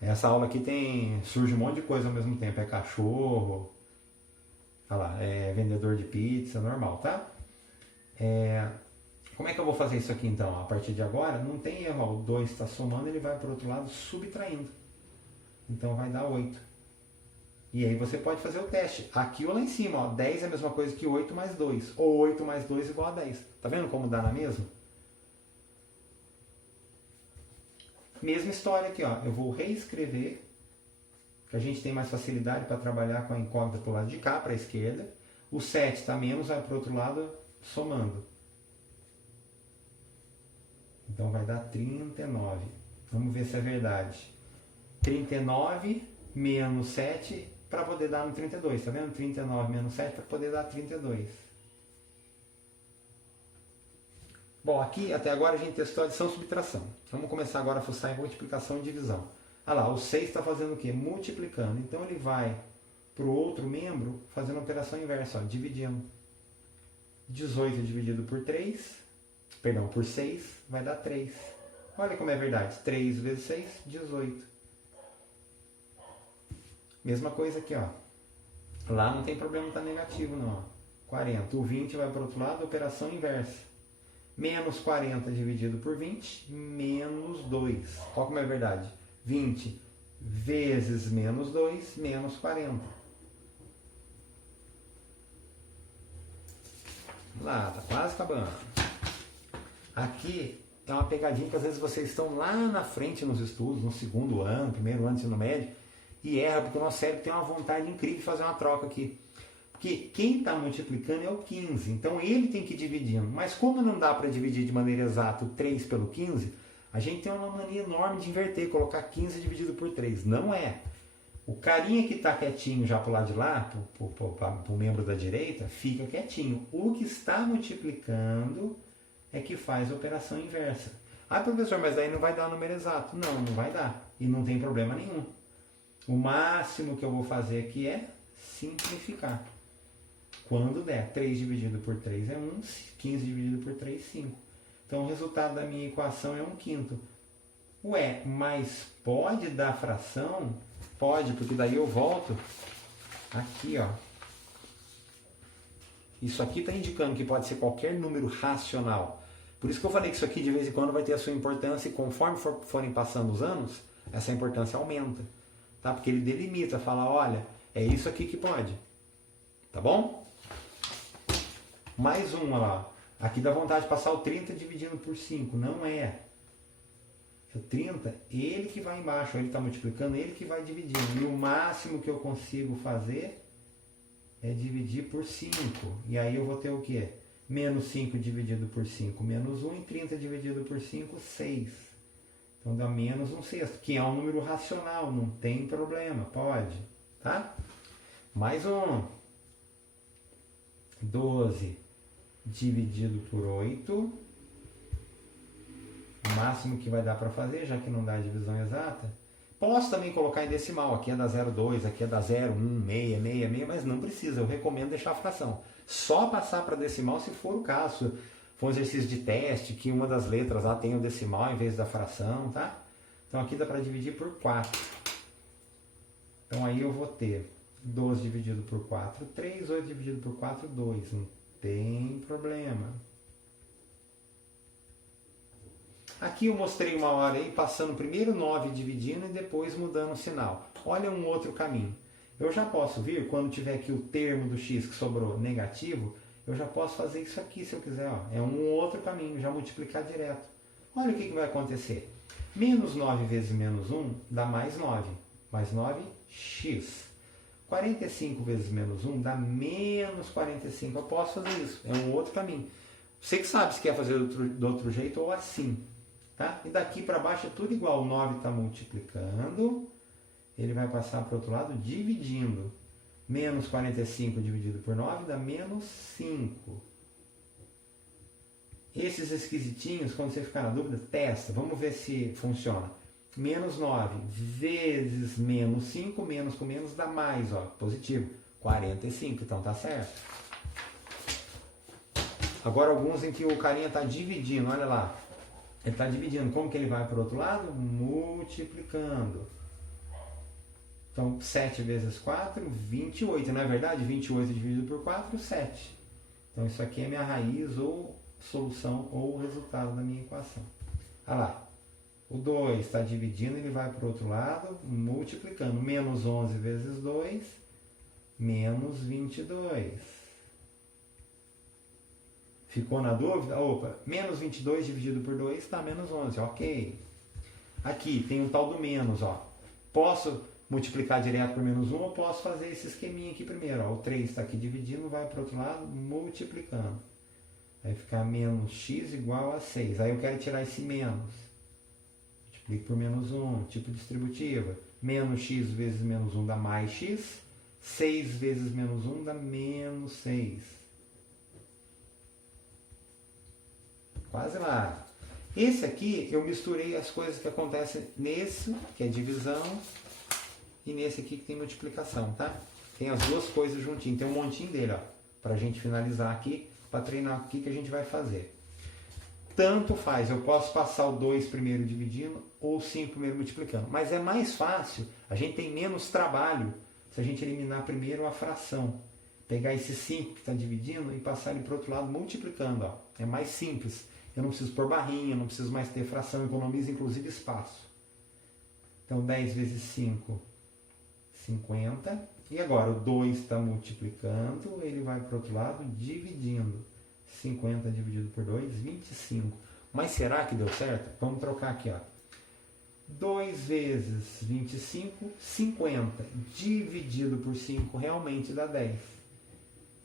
Essa aula aqui surge um monte de coisa ao mesmo tempo, é cachorro, olha lá, é vendedor de pizza, normal, tá? Como é que eu vou fazer isso aqui então? A partir de agora, não tem erro, ó, o 2 está somando, ele vai para o outro lado subtraindo. Então vai dar 8. E aí você pode fazer o teste. Aqui ou lá em cima, ó, 10 é a mesma coisa que 8 mais 2. Ou 8 mais 2 igual a 10. Tá vendo como dá na mesma? Mesma história aqui, ó. Eu vou reescrever, que a gente tem mais facilidade para trabalhar com a incógnita para o lado de cá, para a esquerda. O 7 está menos, vai para o outro lado somando. Então vai dar 39. Vamos ver se é verdade. 39 menos 7 para poder dar no 32. Tá vendo? 39 menos 7 para poder dar 32. Bom, aqui até agora a gente testou adição e subtração. Vamos começar agora a fuçar em multiplicação e divisão. Olha lá, o 6 está fazendo o quê? Multiplicando. Então ele vai para o outro membro fazendo a operação inversa, ó, dividindo. 18 dividido por 3, perdão, por 6, vai dar 3. Olha como é verdade. 3 vezes 6, 18. Mesma coisa aqui, ó. Lá não tem problema estar negativo, não. Ó. 40. O 20 vai para o outro lado, operação inversa. Menos 40 dividido por 20, menos 2. Qual como é verdade? 20 vezes menos 2, menos 40. Lá, tá quase acabando. Aqui é uma pegadinha que às vezes vocês estão lá na frente nos estudos, no segundo ano, primeiro ano de ensino médio, e erra porque o nosso cérebro tem uma vontade incrível de fazer uma troca aqui. Porque quem está multiplicando é o 15, então ele tem que ir dividindo. Mas como não dá para dividir de maneira exata o 3 pelo 15, a gente tem uma mania enorme de inverter, colocar 15 dividido por 3. Não é. O carinha que está quietinho já para o lado de lá, para o membro da direita, fica quietinho. O que está multiplicando é que faz a operação inversa. Ah, professor, mas daí não vai dar o número exato. Não, não vai dar. E não tem problema nenhum. O máximo que eu vou fazer aqui é simplificar. Quando der, 3 dividido por 3 é 1, 15 dividido por 3, 5. Então o resultado da minha equação é 1/5. Ué, mas pode dar fração? Pode, porque daí eu volto aqui, ó. Isso aqui está indicando que pode ser qualquer número racional. Por isso que eu falei que isso aqui de vez em quando vai ter a sua importância e conforme forem passando os anos, essa importância aumenta. Tá? Porque ele delimita, fala, olha, é isso aqui que pode. Tá bom? Mais uma lá. Aqui dá vontade de passar o 30 dividindo por 5. Não é. O 30, ele que vai embaixo. Ele está multiplicando, ele que vai dividindo. E o máximo que eu consigo fazer é dividir por 5. E aí eu vou ter o quê? Menos 5 dividido por 5, menos 1. E 30 dividido por 5, 6. Então dá menos 1/6, que é um número racional. Não tem problema, pode. Tá? Mais um. 12 dividido por 8. O máximo que vai dar para fazer, já que não dá a divisão exata. Posso também colocar em decimal. Aqui é da 0,2, aqui é da 0,1, 6, 6, 6, mas não precisa. Eu recomendo deixar a fração. Só passar para decimal se for o caso. For um exercício de teste, que uma das letras lá tem o decimal em vez da fração, tá? Então aqui dá para dividir por 4. Então aí eu vou ter 12 dividido por 4, 3, 8 dividido por 4, 2. Não tem problema. Aqui eu mostrei uma hora aí, passando primeiro 9 dividindo e depois mudando o sinal. Olha um outro caminho. Eu já posso vir, quando tiver aqui o termo do x que sobrou negativo, eu já posso fazer isso aqui se eu quiser. Ó. É um outro caminho, já multiplicar direto. Olha o que vai acontecer. Menos 9 vezes menos 1 dá mais 9. Mais 9, x. 45 vezes menos 1 dá menos 45. Eu posso fazer isso. É um outro caminho. Você que sabe se quer fazer do outro jeito ou assim. Tá? E daqui para baixo é tudo igual. O 9 está multiplicando. Ele vai passar para o outro lado dividindo. Menos 45 dividido por 9 dá menos 5. Esses esquisitinhos, quando você ficar na dúvida, testa. Vamos ver se funciona. Menos 9 vezes menos 5, menos com menos dá mais, ó, positivo. 45, então tá certo. Agora alguns em que o carinha está dividindo, olha lá. Ele está dividindo. Como que ele vai para o outro lado? Multiplicando. Então, 7 vezes 4, 28, não é verdade? 28 dividido por 4, 7. Então, isso aqui é minha raiz ou solução ou resultado da minha equação. Olha lá. O 2 está dividindo, ele vai para o outro lado, multiplicando. Menos 11 vezes 2, menos 22. Ficou na dúvida? Opa, menos 22 dividido por 2 está menos 11, ok. Aqui tem o tal do menos, ó. Posso multiplicar direto por menos 1 ou posso fazer esse esqueminha aqui primeiro. Ó. O 3 está aqui dividindo, vai para o outro lado, multiplicando. Vai ficar menos x igual a 6. Aí eu quero tirar esse menos. Multiplico por menos 1, tipo distributiva. Menos x vezes menos 1 dá mais x. 6 vezes menos 1 dá menos 6. Quase lá. Esse aqui, eu misturei as coisas que acontecem nesse, que é divisão, e nesse aqui que tem multiplicação, tá? Tem as duas coisas juntinho. Tem um montinho dele, ó, pra gente finalizar aqui, para treinar o que a gente vai fazer. Tanto faz, eu posso passar o 2 primeiro dividindo ou o 5 primeiro multiplicando. Mas é mais fácil, a gente tem menos trabalho se a gente eliminar primeiro a fração. Pegar esse 5 que está dividindo e passar ele para o outro lado multiplicando. Ó. É mais simples. Eu não preciso pôr barrinha, não preciso mais ter fração, economiza inclusive espaço. Então 10 vezes 5, 50. E agora o 2 está multiplicando, ele vai para o outro lado dividindo. 50 dividido por 2, 25. Mas será que deu certo? Vamos trocar aqui, ó. 2 vezes 25, 50. Dividido por 5 realmente dá 10.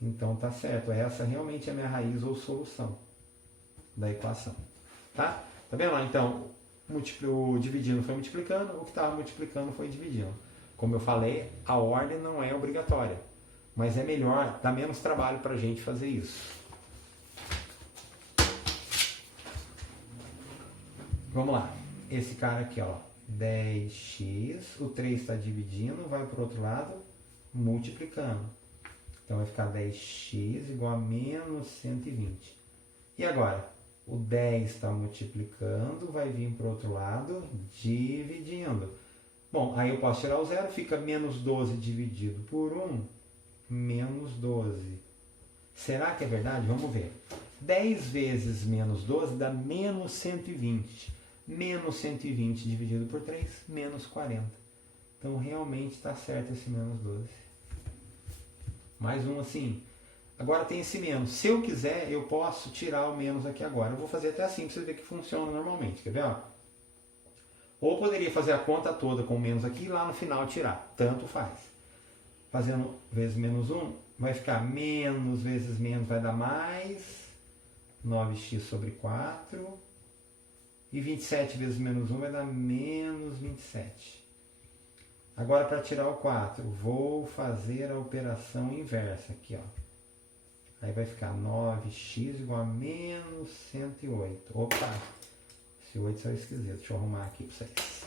Então tá certo. Essa realmente é a minha raiz ou solução da equação. Tá? Tá vendo lá? Então, o dividindo foi multiplicando, o que estava multiplicando foi dividindo. Como eu falei, a ordem não é obrigatória. Mas é melhor, dá menos trabalho para a gente fazer isso. Vamos lá, esse cara aqui, ó, 10x, o 3 está dividindo, vai para o outro lado, multiplicando. Então vai ficar 10x igual a menos 120. E agora, o 10 está multiplicando, vai vir para o outro lado, dividindo. Bom, aí eu posso tirar o zero, fica menos 12 dividido por 1, menos 12. Será que é verdade? Vamos ver. 10 vezes menos 12 dá menos 120. Menos 120 dividido por 3, menos 40. Então, realmente está certo esse menos 12. Mais um assim. Agora tem esse menos. Se eu quiser, eu posso tirar o menos aqui agora. Eu vou fazer até assim para vocês verem que funciona normalmente. Quer ver? Ó? Ou poderia fazer a conta toda com menos aqui e lá no final tirar. Tanto faz. Fazendo vezes menos 1, vai ficar menos vezes menos, vai dar mais 9x sobre 4. E 27 vezes menos 1 vai dar menos 27. Agora, para tirar o 4, vou fazer a operação inversa aqui, ó. Aí vai ficar 9x igual a menos 108. Opa! Esse 8 saiu esquisito. Deixa eu arrumar aqui para vocês.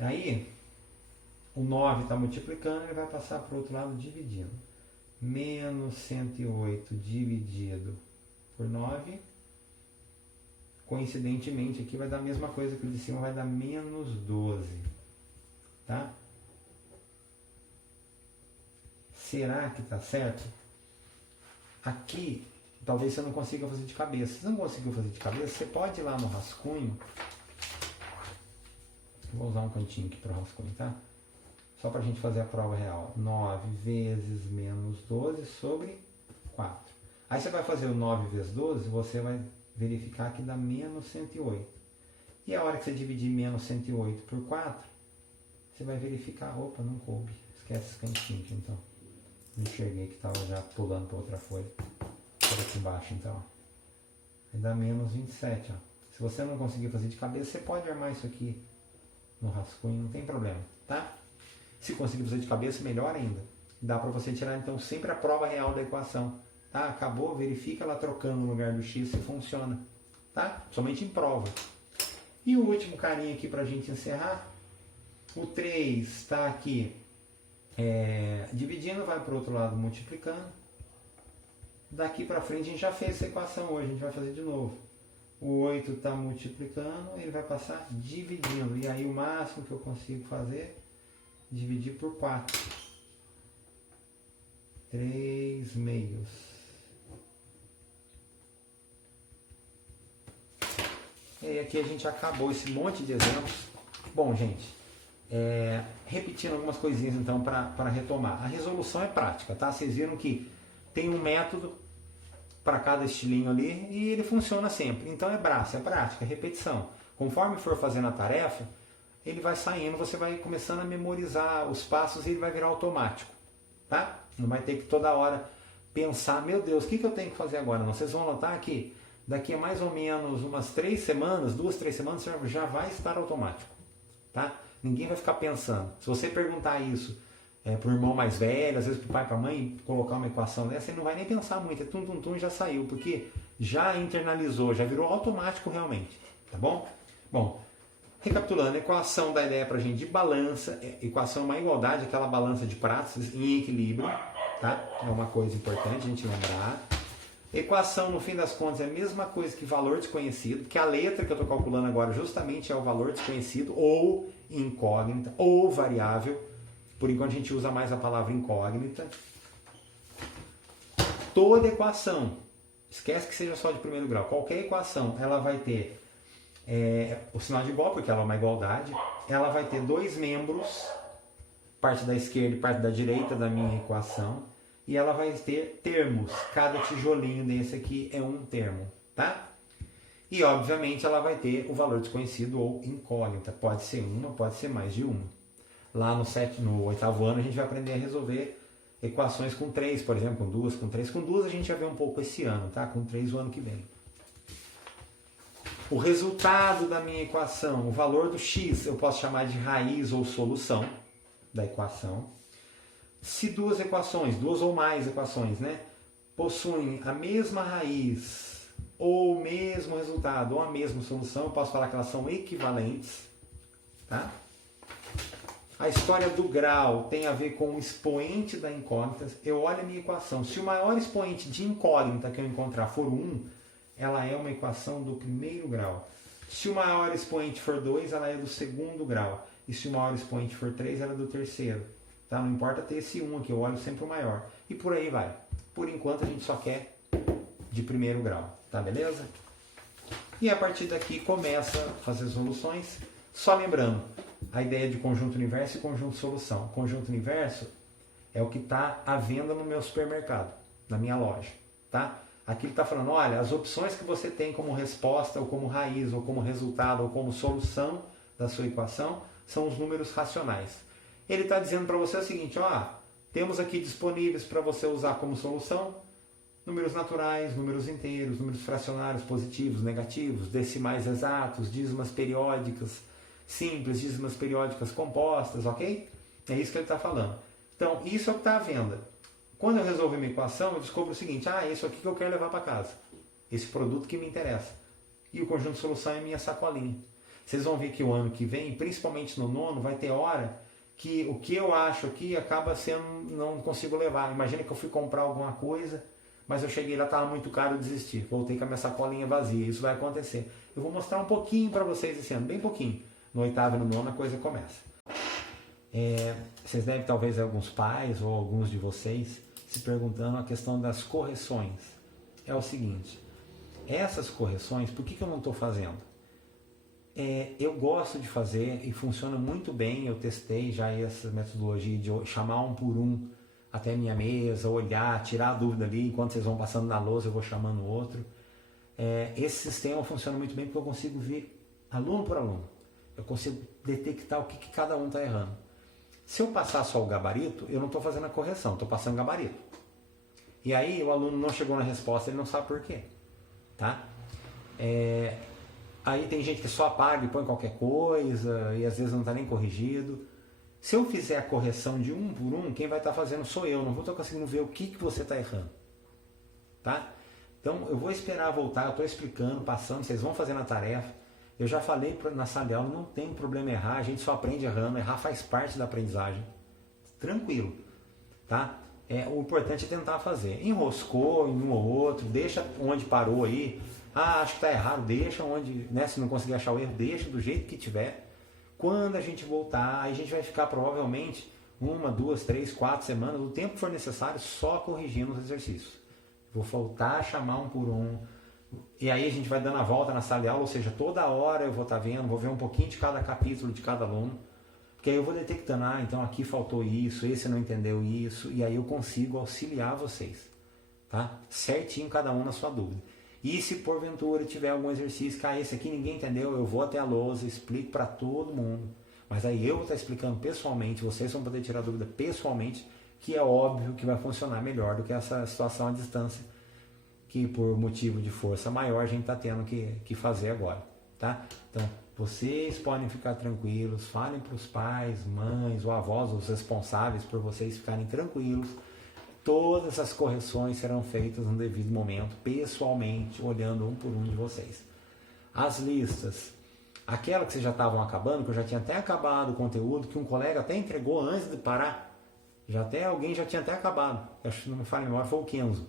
Aí, o 9 está multiplicando, ele vai passar para o outro lado dividindo. Menos 108 dividido por 9. Coincidentemente, aqui vai dar a mesma coisa que o de cima, vai dar menos 12. Tá? Será que está certo? Aqui, talvez você não consiga fazer de cabeça. Se você não conseguiu fazer de cabeça, você pode ir lá no rascunho. Vou usar um cantinho aqui para o rascunho, tá? Só para a gente fazer a prova real. 9 vezes menos 12 sobre 4. Aí você vai fazer o 9 vezes 12, você vai verificar que dá menos 108. E a hora que você dividir menos 108 por 4, você vai verificar, opa, não coube. Esquece esse cantinho aqui, então. Não enxerguei que estava já pulando para outra folha. Por aqui embaixo, então. Vai dar menos 27, ó. Se você não conseguir fazer de cabeça, você pode armar isso aqui no rascunho, não tem problema, tá? Se conseguir fazer de cabeça, melhor ainda. Dá para você tirar, então, sempre a prova real da equação. Tá? Acabou, verifica lá trocando no lugar do x se funciona. Tá? Somente em prova. E o último carinha aqui para a gente encerrar. O 3 está aqui dividindo, vai para o outro lado multiplicando. Daqui para frente a gente já fez essa equação hoje, a gente vai fazer de novo. O 8 está multiplicando, ele vai passar dividindo. E aí o máximo que eu consigo fazer, dividir por 4. 3 meios. E aqui a gente acabou esse monte de exemplos. Bom, gente, repetindo algumas coisinhas então para retomar. A resolução é prática, tá? Vocês viram que tem um método para cada estilinho ali e ele funciona sempre. Então é braço, é prática, é repetição. Conforme for fazendo a tarefa, ele vai saindo, você vai começando a memorizar os passos e ele vai virar automático, tá? Não vai ter que toda hora pensar, meu Deus, o que eu tenho que fazer agora? Não, vocês vão notar que daqui a mais ou menos umas 3 semanas, 2, 3 semanas, já vai estar automático, tá? Ninguém vai ficar pensando. Se você perguntar isso para o irmão mais velho, às vezes para o pai, para a mãe, colocar uma equação dessa, ele não vai nem pensar muito. É tum, tum, tum, já saiu, porque já internalizou, já virou automático realmente. Tá bom? Bom, recapitulando, equação da ideia para a gente de balança, equação é uma igualdade, aquela balança de pratos em equilíbrio, tá? É uma coisa importante a gente lembrar. Equação, no fim das contas, é a mesma coisa que valor desconhecido, que a letra que eu estou calculando agora justamente é o valor desconhecido, ou incógnita, ou variável. Por enquanto a gente usa mais a palavra incógnita. Toda equação, esquece que seja só de primeiro grau, qualquer equação, ela vai ter o sinal de igual, porque ela é uma igualdade, ela vai ter dois membros, parte da esquerda e parte da direita da minha equação, e ela vai ter termos, cada tijolinho desse aqui é um termo, tá? E obviamente ela vai ter o valor desconhecido ou incógnita, pode ser uma, pode ser mais de uma. Lá no oitavo ano a gente vai aprender a resolver equações com 3, por exemplo, com 2, com 3. Com 2 a gente vai ver um pouco esse ano, tá? Com 3 o ano que vem. O resultado da minha equação, o valor do x, eu posso chamar de raiz ou solução da equação. Se duas equações, duas ou mais equações, né, possuem a mesma raiz ou o mesmo resultado ou a mesma solução, eu posso falar que elas são equivalentes, tá? A história do grau tem a ver com o expoente da incógnita. Eu olho a minha equação. Se o maior expoente de incógnita que eu encontrar for 1, ela é uma equação do primeiro grau. Se o maior expoente for 2, ela é do segundo grau. E se o maior expoente for 3, ela é do terceiro. Tá? Não importa ter esse 1 aqui, eu olho sempre o maior. E por aí vai. Por enquanto a gente só quer de primeiro grau. Tá beleza? E a partir daqui começa a fazer soluções. Só lembrando, a ideia de conjunto universo e conjunto solução. Conjunto universo é o que está à venda no meu supermercado, na minha loja. Tá? Aqui ele está falando, olha, as opções que você tem como resposta, ou como raiz, ou como resultado, ou como solução da sua equação, são os números racionais. Ele está dizendo para você o seguinte, ó, temos aqui disponíveis para você usar como solução números naturais, números inteiros, números fracionários positivos, negativos, decimais exatos, dízimas periódicas, simples, dízimas periódicas compostas, ok? É isso que ele está falando. Então, isso é o que está à venda. Quando eu resolvo uma equação, eu descubro o seguinte, é isso aqui que eu quero levar para casa. Esse produto que me interessa. E o conjunto de solução é minha sacolinha. Vocês vão ver que o ano que vem, principalmente no nono, vai ter hora que o que eu acho aqui acaba sendo, não consigo levar. Imagina que eu fui comprar alguma coisa, mas eu cheguei lá, estava muito caro, eu desisti. Voltei com a minha sacolinha vazia. Isso vai acontecer. Eu vou mostrar um pouquinho para vocês esse ano, bem pouquinho. No oitavo e no nono a coisa começa. Vocês devem, talvez, alguns pais ou alguns de vocês se perguntando a questão das correções. É o seguinte, essas correções, por que eu não estou fazendo? Eu gosto de fazer e funciona muito bem, eu testei já essa metodologia de chamar um por um até a minha mesa, olhar, tirar a dúvida ali, enquanto vocês vão passando na lousa eu vou chamando o outro. Esse sistema funciona muito bem porque eu consigo ver aluno por aluno. Eu consigo detectar o que cada um está errando. Se eu passar só o gabarito, eu não estou fazendo a correção, estou passando o gabarito. E aí o aluno não chegou na resposta, ele não sabe por quê. Tá? Aí tem gente que só apaga e põe qualquer coisa, e às vezes não está nem corrigido. Se eu fizer a correção de um por um, quem vai estar fazendo sou eu, não vou estar conseguindo ver o que você está errando. Tá? Então eu vou esperar voltar, eu estou explicando, passando, vocês vão fazendo a tarefa. Eu já falei na sala de aula, não tem problema errar, a gente só aprende errando, errar faz parte da aprendizagem. Tranquilo, tá? O importante é tentar fazer. Enroscou em um ou outro, deixa onde parou aí. Acho que está errado, deixa onde, né? Se não conseguir achar o erro, deixa do jeito que tiver. Quando a gente voltar, aí a gente vai ficar provavelmente 1, 2, 3, 4 semanas, o tempo que for necessário, só corrigindo os exercícios. Vou voltar a chamar um por um. E aí a gente vai dando a volta na sala de aula, ou seja, toda hora eu vou estar vendo, vou ver um pouquinho de cada capítulo de cada aluno, porque aí eu vou detectando, então aqui faltou isso, esse não entendeu isso, e aí eu consigo auxiliar vocês, tá? Certinho cada um na sua dúvida. E se porventura tiver algum exercício que esse aqui ninguém entendeu, eu vou até a lousa, explico para todo mundo, mas aí eu vou estar explicando pessoalmente, vocês vão poder tirar dúvida pessoalmente, que é óbvio que vai funcionar melhor do que essa situação à distância, que por motivo de força maior a gente está tendo que fazer agora, tá? Então, Vocês podem ficar tranquilos, falem para os pais, mães ou avós, os responsáveis por vocês ficarem tranquilos. Todas as correções serão feitas no devido momento, pessoalmente, olhando um por um de vocês. As listas, aquela que vocês já estavam acabando, que eu já tinha até acabado o conteúdo, que um colega até entregou antes de parar, alguém já tinha até acabado, acho que não me falha a memória, foi o Kenzo,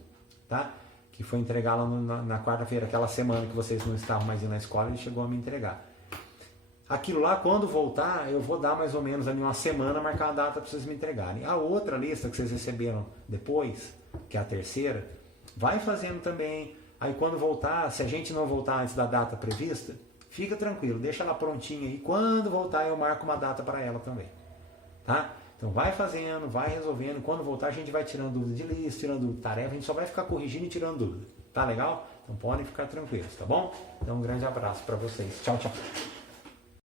tá? Que foi entregar lá na quarta-feira, aquela semana que vocês não estavam mais indo na escola, ele chegou a me entregar. Aquilo lá, quando voltar, eu vou dar mais ou menos ali uma semana, marcar a data para vocês me entregarem. A outra lista que vocês receberam depois, que é a terceira, vai fazendo também. Aí quando voltar, se a gente não voltar antes da data prevista, fica tranquilo, deixa ela prontinha aí. Quando voltar, eu marco uma data para ela também. Tá? Então vai fazendo, vai resolvendo. Quando voltar, a gente vai tirando dúvida de lista, tirando dúvida de tarefa. A gente só vai ficar corrigindo e tirando dúvida. Tá legal? Então podem ficar tranquilos, tá bom? Então um grande abraço para vocês. Tchau, tchau.